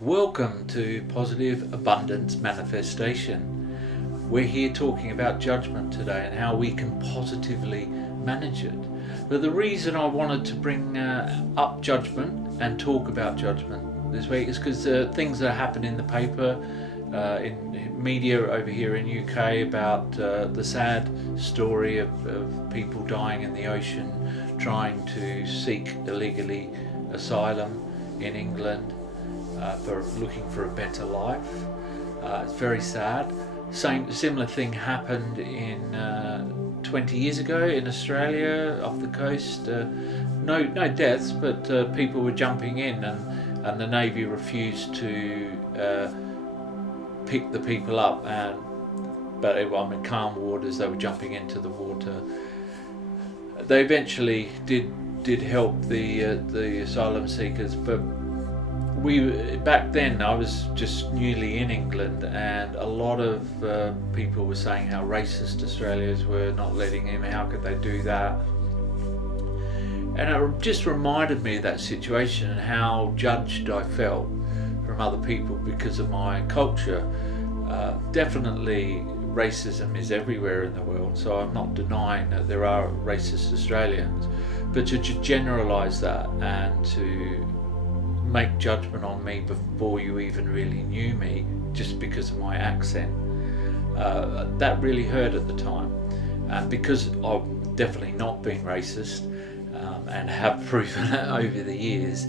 Welcome to Positive Abundance Manifestation. We're here talking about judgment today and how we can positively manage it. But the reason I wanted to bring up judgment and talk about judgment this week is because things that happen in the paper, in media over here in UK about the sad story of people dying in the ocean trying to seek illegally asylum in England. For looking for a better life. It's very sad. Similar thing happened in 20 years ago in Australia off the coast. No deaths, but people were jumping in, and the Navy refused to pick the people up. But in calm waters, they were jumping into the water. They eventually did help the asylum seekers, but back then I was just newly in England, and a lot of people were saying how racist Australians were, not letting him, how could they do that? And it just reminded me of that situation and how judged I felt from other people because of my culture. Definitely racism is everywhere in the world, so I'm not denying that there are racist Australians, but to generalise that and to make judgment on me before you even really knew me just because of my accent, that really hurt at the time, and because I've definitely not been racist and have proven it over the years,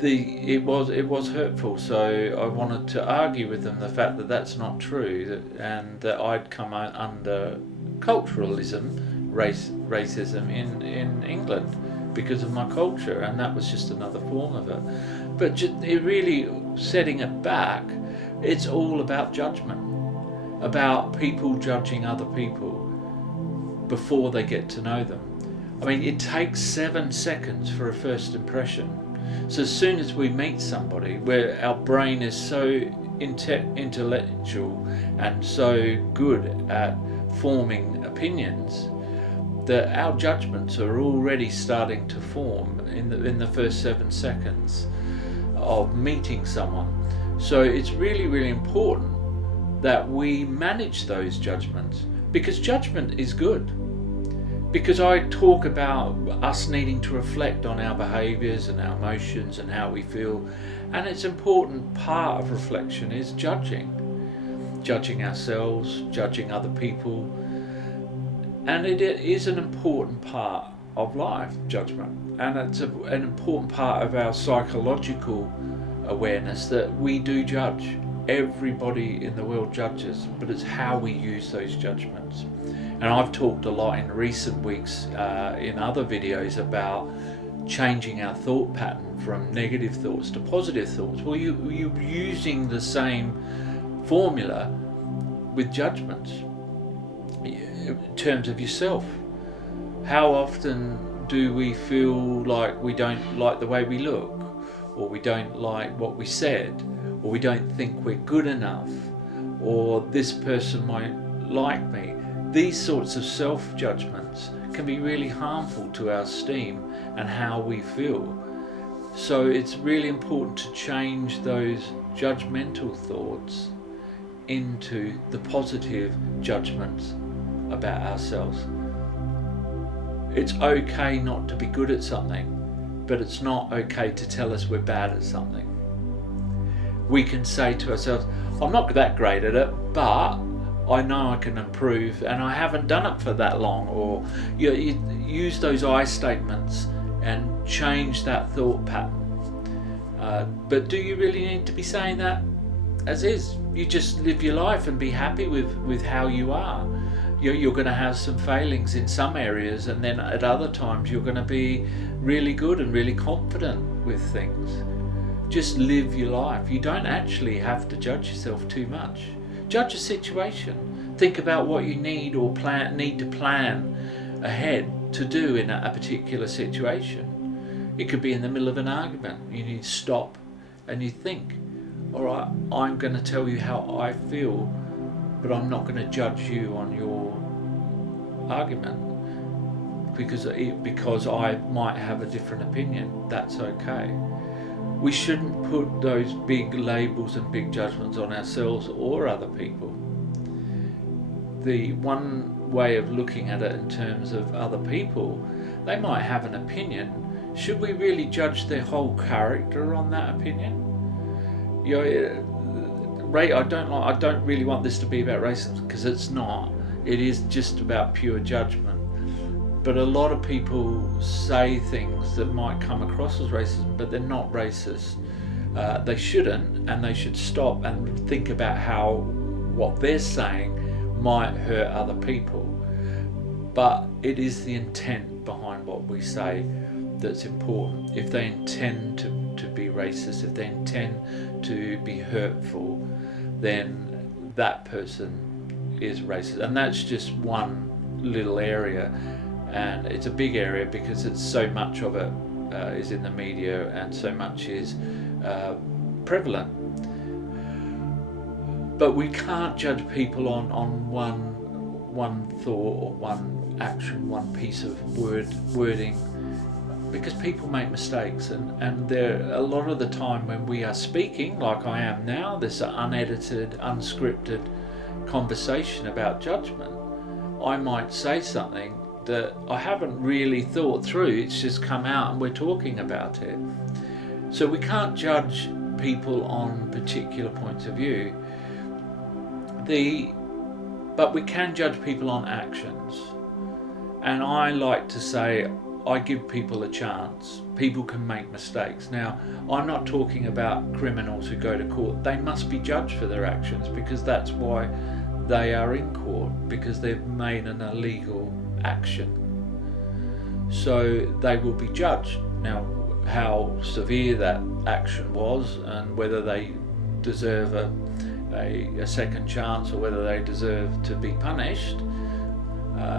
it was hurtful. So I wanted to argue with them the fact that that's not true, and that I'd come under culturalism, racism in England because of my culture, and that was just another form of it. But it really, setting it back, it's all about judgment, about people judging other people before they get to know them. I mean, it takes 7 seconds for a first impression. So as soon as we meet somebody, where our brain is so intellectual and so good at forming opinions, that our judgments are already starting to form in the first 7 seconds of meeting someone. So it's really, really important that we manage those judgments, because judgment is good. Because I talk about us needing to reflect on our behaviours and our emotions and how we feel, and it's an important part of reflection is judging ourselves, judging other people. And it is an important part of life, judgment. And it's an important part of our psychological awareness that we do judge. Everybody in the world judges, but it's how we use those judgments. And I've talked a lot in recent weeks in other videos about changing our thought pattern from negative thoughts to positive thoughts. Well, you're using the same formula with judgments. In terms of yourself, how often do we feel like we don't like the way we look, or we don't like what we said, or we don't think we're good enough, or this person might like me? These sorts of self-judgments can be really harmful to our esteem and how we feel. So it's really important to change those judgmental thoughts into the positive judgments about ourselves. It's okay not to be good at something, but it's not okay to tell us we're bad at something. We can say to ourselves, I'm not that great at it, but I know I can improve, and I haven't done it for that long. Or you use those I statements and change that thought pattern. But do you really need to be saying that as is? You just live your life and be happy with how you are. You're going to have some failings in some areas, and then at other times you're going to be really good and really confident with things. Just live your life. You don't actually have to judge yourself too much. Judge a situation. Think about what you need or need to plan ahead to do in a particular situation. It could be in the middle of an argument. You need to stop and you think, all right, I'm going to tell you how I feel, but I'm not going to judge you on your argument because I might have a different opinion. That's okay. we shouldn't put those big labels and big judgments on ourselves or other people. The one way of looking at it in terms of other people, they might have an opinion. Should we really judge their whole character on that opinion? I don't really want this to be about racism, because it's not. It is just about pure judgment. But a lot of people say things that might come across as racism, but they're not racist. They shouldn't, and they should stop and think about how what they're saying might hurt other people. But it is the intent behind what we say that's important. If they intend to be racist, if they intend to be hurtful, then that person is racist. And that's just one little area, and it's a big area because it's so much of it is in the media, and so much is prevalent. But we can't judge people on one thought or one action, one piece of wording, because people make mistakes, and there a lot of the time when we are speaking, like I am now, this unedited, unscripted conversation about judgment, I might say something that I haven't really thought through. It's just come out and we're talking about it. So we can't judge people on particular points of view. But we can judge people on actions. And I like to say, I give people a chance. People can make mistakes. Now, I'm not talking about criminals who go to court. They must be judged for their actions, because that's why they are in court, because they've made an illegal action. So they will be judged. Now, how severe that action was, and whether they deserve a second chance, or whether they deserve to be punished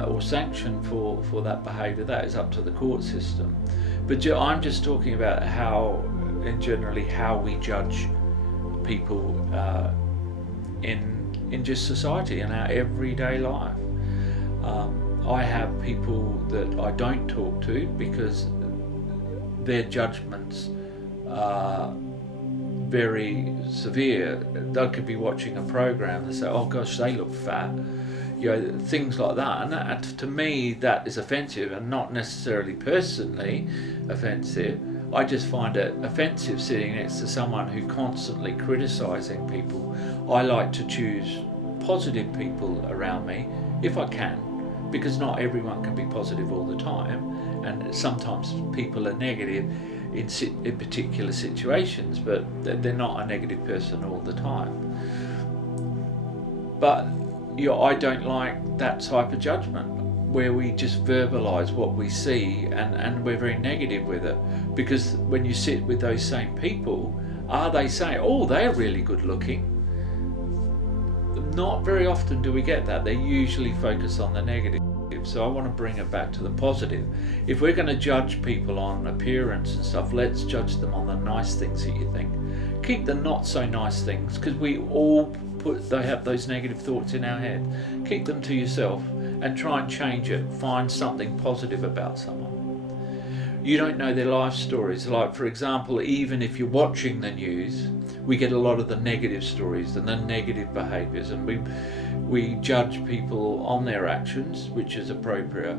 or sanctioned for that behaviour, that is up to the court system. But I'm just talking about how we judge people in just society, in our everyday life. I have people that I don't talk to because their judgments are very severe. They could be watching a program and say, oh gosh, they look fat, things like that. And that, to me, that is offensive, and not necessarily personally offensive. I just find it offensive sitting next to someone who constantly criticizing people. I like to choose positive people around me if I can, because not everyone can be positive all the time, and sometimes people are negative in particular situations, but they're not a negative person all the time. But I don't like that type of judgment where we just verbalize what we see and we're very negative with it. Because when you sit with those same people, are they saying, oh, they're really good looking? Not very often do we get that. They usually focus on the negative. So I want to bring it back to the positive. If we're going to judge people on appearance and stuff, let's judge them on the nice things that you think. Keep the not so nice things, because we all have those negative thoughts in our head. Keep them to yourself and try and change it. Find something positive about someone. You don't know their life stories. Like, for example, even if you're watching the news, we get a lot of the negative stories and the negative behaviours, and we judge people on their actions, which is appropriate,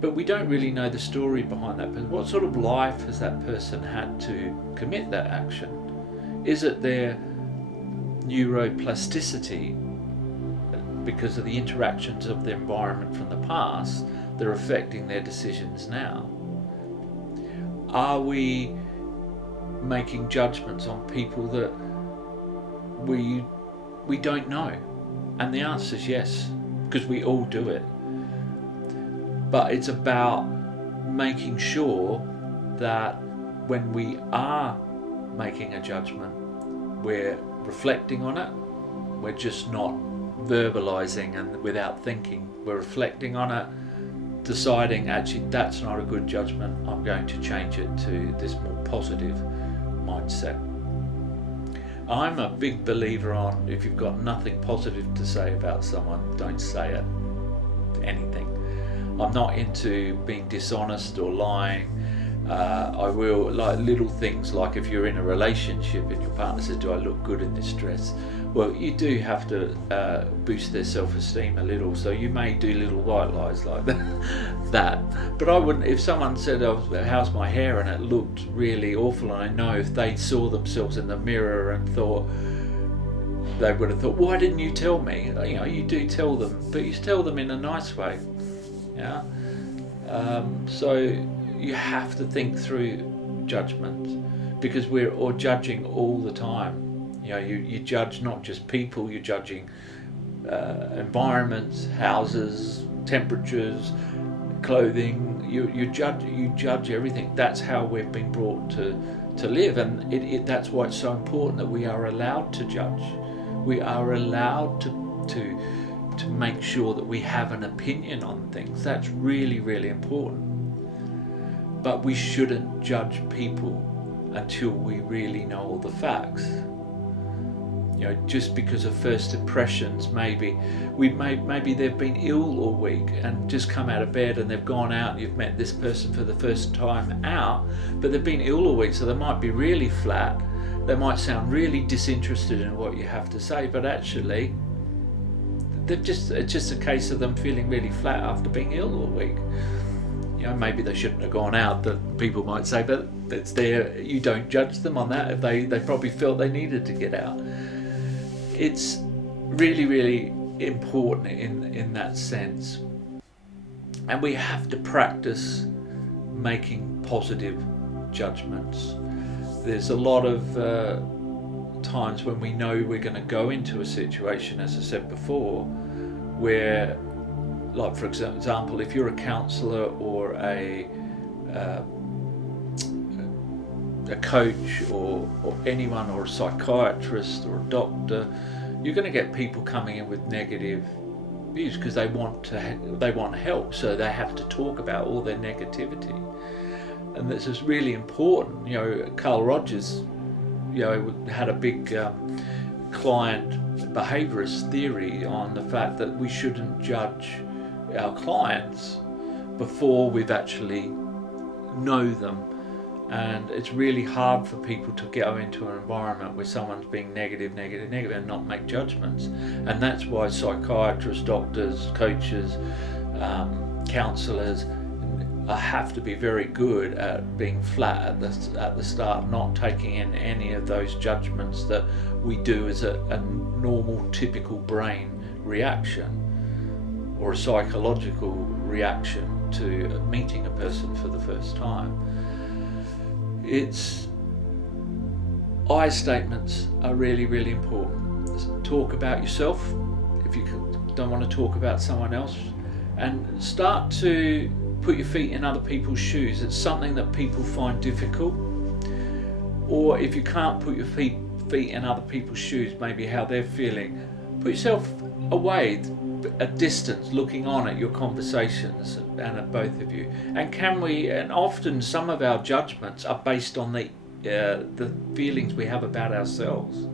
but we don't really know the story behind that person. What sort of life has that person had to commit that action? Is it their neuroplasticity, because of the interactions of the environment from the past, that are affecting their decisions now? Are we making judgments on people that we don't know? And the answer is yes, because we all do it. But it's about making sure that when we are making a judgment, we're reflecting on it. We're just not verbalizing and without thinking. We're reflecting on it, deciding, actually, that's not a good judgment. I'm going to change it to this more positive mindset. I'm a big believer on, if you've got nothing positive to say about someone, don't say it. Anything. I'm not into being dishonest or lying. I will, like little things like if you're in a relationship and your partner says, do I look good in this dress? Well, you do have to boost their self-esteem a little, so you may do little white lies like that. But I wouldn't, if someone said, oh, how's my hair, and it looked really awful, and I know if they saw themselves in the mirror and thought, they would have thought, why didn't you tell me? You know, you do tell them, but you tell them in a nice way. Yeah. So you have to think through judgment, because we're all judging all the time. You know, you judge not just people, you're judging environments, houses, temperatures, clothing. You judge everything. That's how we've been brought to live, and that's why it's so important that we are allowed to judge. We are allowed to make sure that we have an opinion on things. That's really, really important. But we shouldn't judge people until we really know all the facts. You know, just because of first impressions, maybe they've been ill all week and just come out of bed, and they've gone out and you've met this person for the first time out, but they've been ill all week, so they might be really flat. They might sound really disinterested in what you have to say, but actually it's just a case of them feeling really flat after being ill all week. You know, maybe they shouldn't have gone out, that people might say, but it's there. You don't judge them on that. If they probably felt they needed to get out. It's really, really important in that sense. And we have to practice making positive judgments. There's a lot of times when we know we're going to go into a situation, as I said before, where, like for example, if you're a counsellor or a coach or anyone, or a psychiatrist or a doctor, you're going to get people coming in with negative views because they want help, so they have to talk about all their negativity. And this is really important. You know, Carl Rogers, you know, had a big client behaviourist theory on the fact that we shouldn't judge our clients before we've actually know them. And it's really hard for people to go into an environment where someone's being negative and not make judgments. And that's why psychiatrists, doctors, coaches, counsellors have to be very good at being flat at the start, not taking in any of those judgments that we do as a normal, typical brain reaction or a psychological reaction to meeting a person for the first time. I statements are really, really important. Talk about yourself if you don't want to talk about someone else, and start to put your feet in other people's shoes. It's something that people find difficult, or if you can't put your feet in other people's shoes, maybe how they're feeling, put yourself away, a distance, looking on at your conversations and at both of you. And often some of our judgments are based on the feelings we have about ourselves.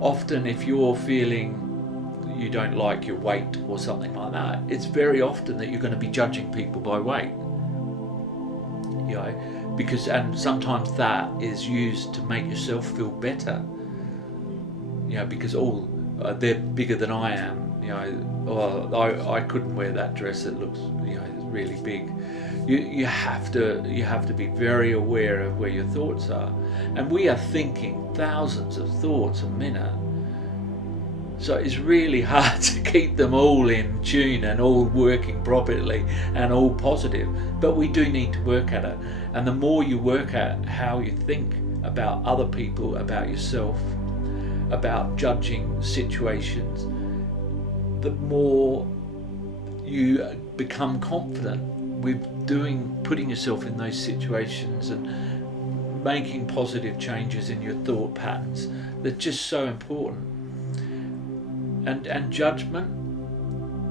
Often if you're feeling you don't like your weight or something like that, it's very often that you're going to be judging people by weight. You know, and sometimes that is used to make yourself feel better. You know, because they're bigger than I am. You know, I couldn't wear that dress. It looks, you know, it's really big. You have to be very aware of where your thoughts are, and we are thinking thousands of thoughts a minute. So it's really hard to keep them all in tune and all working properly and all positive. But we do need to work at it. And the more you work at how you think about other people, about yourself, about judging situations, the more you become confident with putting yourself in those situations and making positive changes in your thought patterns. They're just so important. And judgment,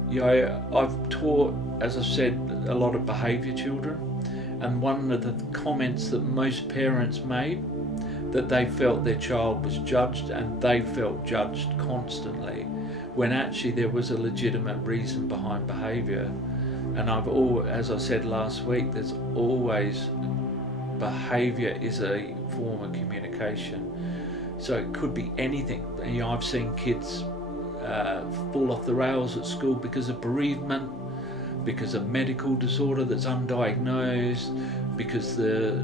you know, I've taught, as I've said, a lot of behaviour children, and one of the comments that most parents made, that they felt their child was judged, and they felt judged constantly, when actually there was a legitimate reason behind behaviour. And as I said last week, there's always behaviour is a form of communication. So it could be anything. I've seen kids fall off the rails at school because of bereavement, because of medical disorder that's undiagnosed, because the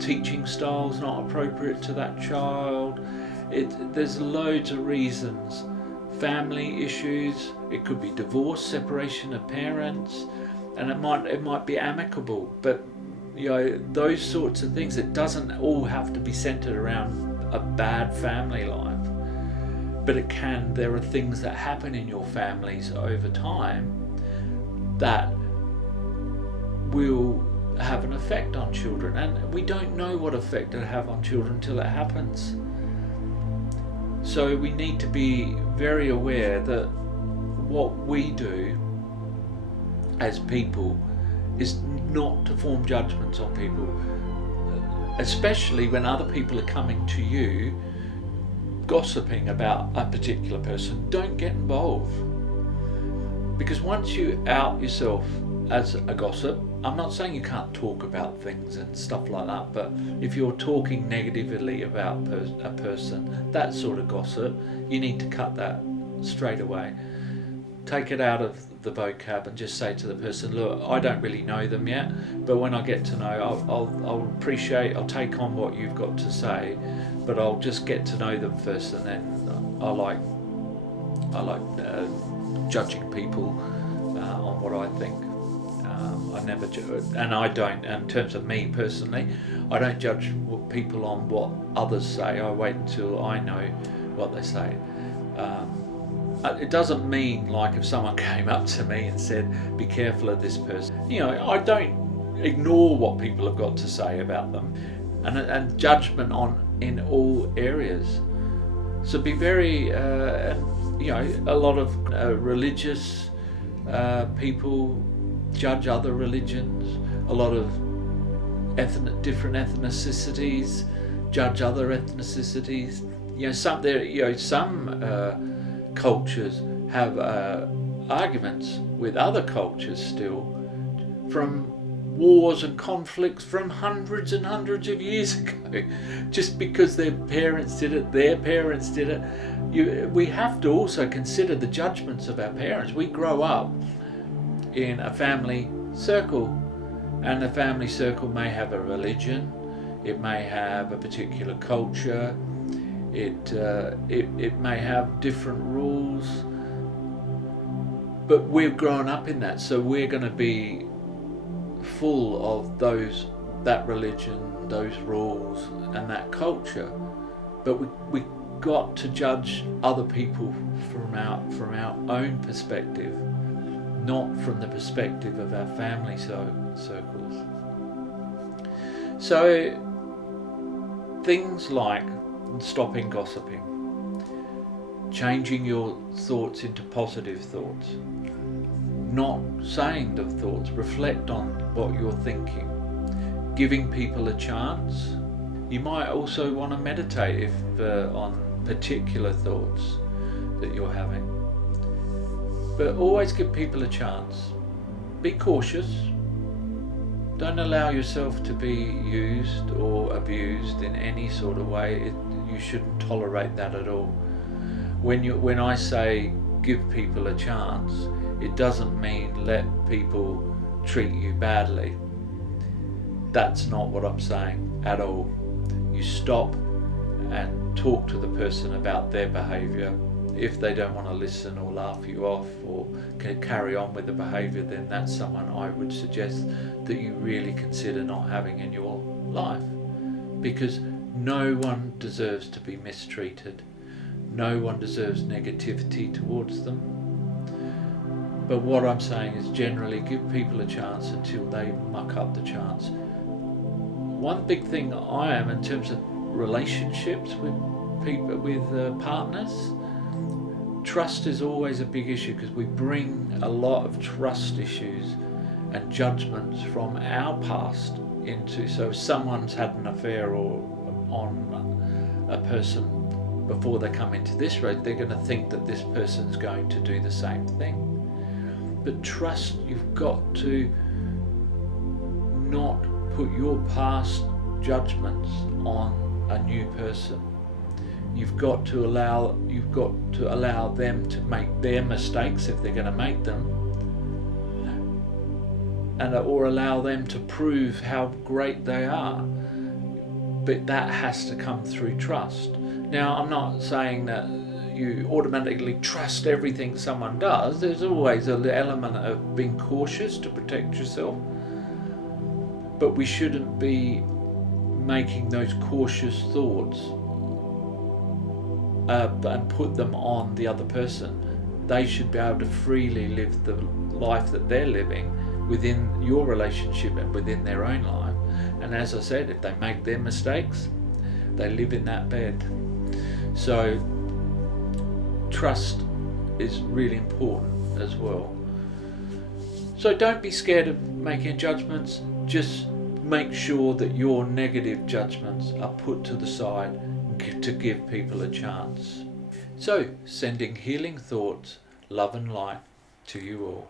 teaching style is not appropriate to that child. There's loads of reasons. Family issues, it could be divorce, separation of parents, and it might be amicable, but those sorts of things. It doesn't all have to be centered around a bad family life, but there are things that happen in your families over time that will have an effect on children, and we don't know what effect it'll have on children until it happens. So we need to be very aware that what we do as people is not to form judgments on people, especially when other people are coming to you gossiping about a particular person. Don't get involved, because once you out yourself as a gossip, I'm not saying you can't talk about things and stuff like that, but if you're talking negatively about a person, that sort of gossip, you need to cut that straight away. Take it out of the vocab and just say to the person, look, I don't really know them yet, but when I get to know, I'll take on what you've got to say, but I'll just get to know them first, and then I like judging people on what I think. I never and I don't, in terms of me personally, I don't judge people on what others say. I wait until I know what they say. It doesn't mean like if someone came up to me and said, be careful of this person. I don't ignore what people have got to say about them, and judgment in all areas. So be very, a lot of religious people judge other religions. A lot of different ethnicities judge other ethnicities. Some cultures have arguments with other cultures still, from wars and conflicts from hundreds and hundreds of years ago, just because their parents did it. We have to also consider the judgments of our parents. We grow up in a family circle, and the family circle may have a religion, it may have a particular culture, it may have different rules, but we've grown up in that, so we're going to be full of that religion, those rules, and that culture. But we got to judge other people from our own perspective, not from the perspective of our family circles. So things like stopping gossiping, changing your thoughts into positive thoughts, not saying the thoughts, reflect on what you're thinking, giving people a chance. You might also want to meditate on particular thoughts that you're having. But always give people a chance. Be cautious. Don't allow yourself to be used or abused in any sort of way. You shouldn't tolerate that at all. When I say give people a chance, it doesn't mean let people treat you badly. That's not what I'm saying at all. You stop and talk to the person about their behaviour. If they don't want to listen or laugh you off or can carry on with the behaviour, then that's someone I would suggest that you really consider not having in your life, because no one deserves to be mistreated. No one deserves negativity towards them. But what I'm saying is generally give people a chance until they muck up the chance. One big thing I am in terms of relationships with people, with partners, trust is always a big issue, because we bring a lot of trust issues and judgments from our past into, so if someone's had an affair or on a person before they come into this road, they're going to think that this person's going to do the same thing. But trust, you've got to not put your past judgments on a new person. You've got to allow them to make their mistakes if they're going to make them, or allow them to prove how great they are. But that has to come through trust. Now, I'm not saying that you automatically trust everything someone does. There's always an element of being cautious to protect yourself, but we shouldn't be making those cautious thoughts and put them on the other person. They should be able to freely live the life that they're living within your relationship and within their own life. And as I said, if they make their mistakes, they live in that bed. So trust is really important as well. So don't be scared of making judgments. Just make sure that your negative judgments are put to the side to give people a chance. So, sending healing thoughts, love and light to you all.